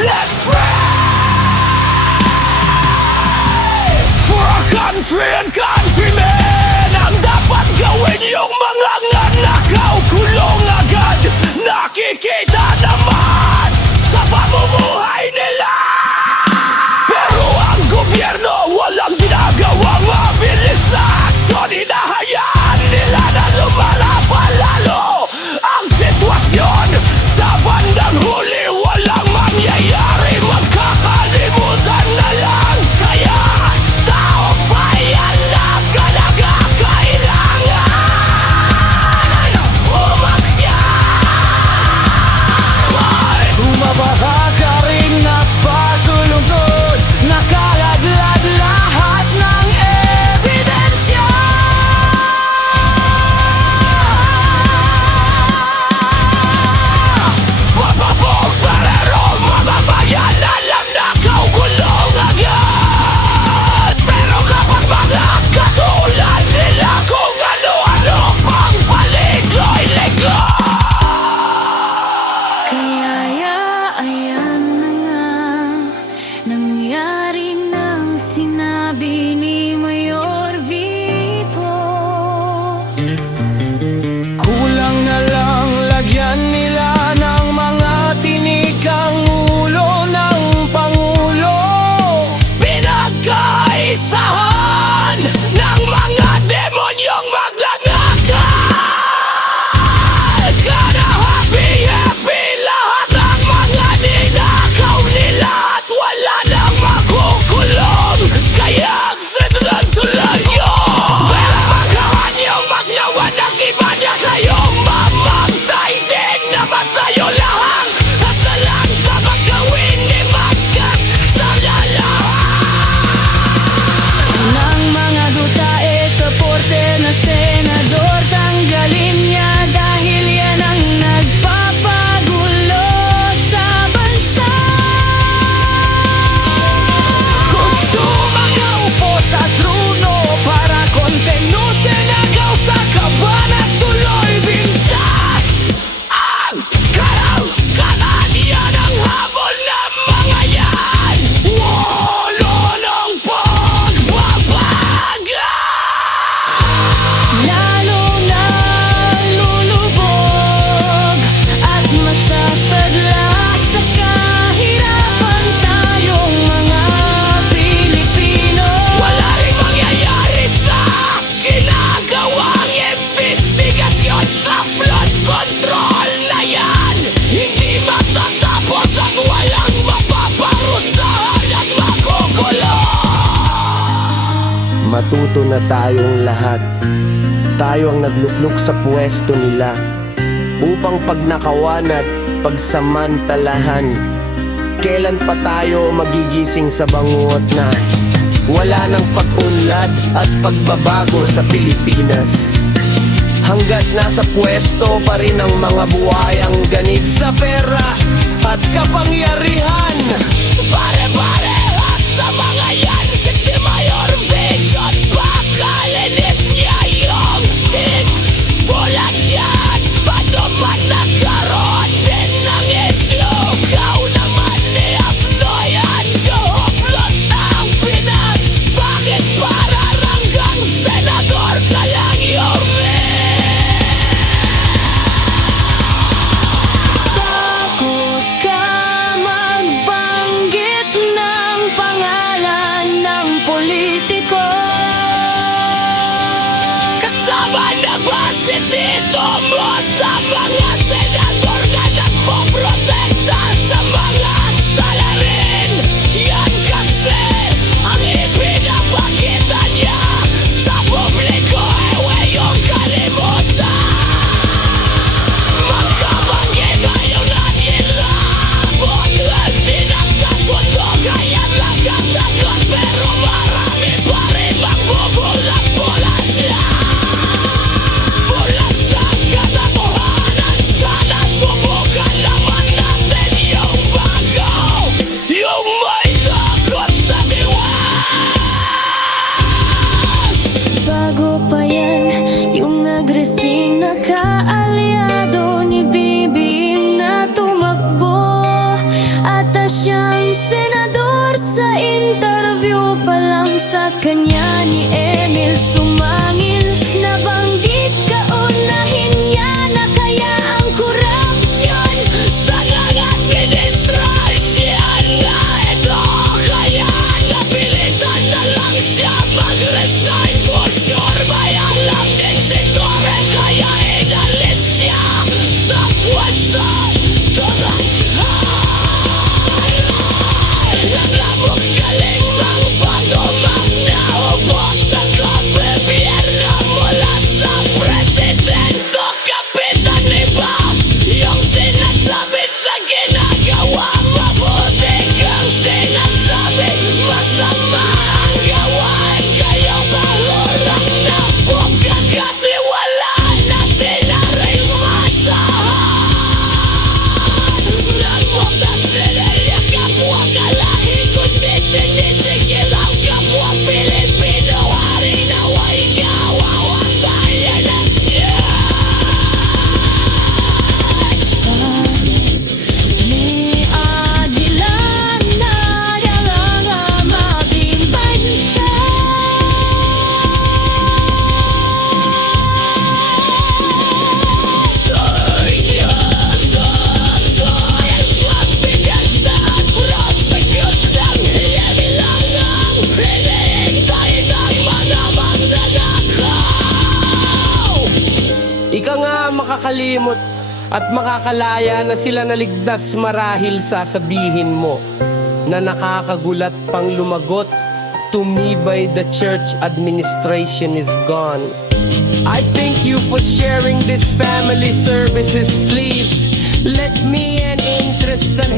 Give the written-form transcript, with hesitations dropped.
Let's pray for our country and countrymen. Ang dapat gawin yung mga nanakaw, kulong agad. Nakikita naman sa pamumuhay nila. Pero ang gobyerno walang ginagawang mabilis na aksyon. Hinahayaan nila na lumalaban lalo ang sitwasyon. Sa bandang huli walang mangyayari, magkakalimutan na lang. Kaya taong bayan lang talaga kailangan umaksyon. Bumabaha ka rin napatulungkod, nakaladlad lahat ng ebidensya. Papabog parero, mamamayan, alam na ikaw kulong agad. Pero kapag mga katulad nila, kung ano-ano pang paligoy-ligoy. Kaya ayan na nga, nangyari nang sinabi ni Mayor Vito. Kulang na lang lagyan nila ng mga tinikang ulo ng Pangulo. Pinagkaisahan ng mga demonyong magnanakal. Kana happy-happy lahat ang mga ninakaw nila at wala nang makukulong. Kaya sundan tuloy yun. Pero magawa niyong magnawan ng iba niya kayong mamantay din naman tayo lahang. Asa lang ka magawin ni Magkas sa lalahan. Ng mga duta suporte na senador, tanggalin niya dahil yan ang nagpapagulo sa bansa. Gusto makaupo sa trono para kontenu senagaw sa kaban at tuloy bintang. Ang karangkalan yan ang habol ng mga yan. Wala ng pagbabaga. Lalo na lulubog at masasadla sa kahirapan tayong mga Pilipino. Wala rin mangyayari sa ginagawang investigasyon sa flood control na yan. Hindi matatapos at walang mapaparusahan at makukulong. Matuto na tayong lahat. Tayo ang naglukluk sa pwesto nila upang pagnakawan at pagsamantalahan. Kailan pa tayo magigising sa banguot na wala nang pag-unlad at pagbabago sa Pilipinas? Hanggat nasa pwesto pa rin ang mga buhayang ganit sa pera at kapangyarihan. Pare-parehas sa mga yan, kasi Mayor Vito at pakalinis niya yung hit. Bulat yan, patupad na karoon din ng isyo. Ikaw naman ni Abnoy at Johoplos ang Pinas. Bakit pararanggang senador ka lang yung Takot bago pa lang sa kanya ni Emil sumangil. Nabanggit kaunahin niya na kaya ang korupsyon sa administrasyon na ito. Kaya napilitan na lang siya mag-resign. For sure may alam din si Torre, kaya inalis siya sa pwesto. Naglamok galing mang patumang naubo sa gobyerno mula sa presidento. Kapitan, iba yung sinasabi sa ginagawa, mabuti kang sinasabi, masama ang gawain. Kayo bahurang na pagkakatiwalaan natin na rin masahan. Nagpunta sinilya kapwa kalahi, kundi sinisigil ang kapwa Pilipino. Hari nawa'y kawawang bayan ng may adilan na dalang ating bansa. Ika nga makakalimot at makakalaya na sila naligtas marahil sasabihin mo na nakakagulat pang lumagot. Tumibay the church administration is gone. I thank you for sharing this family services. Please let me an interest and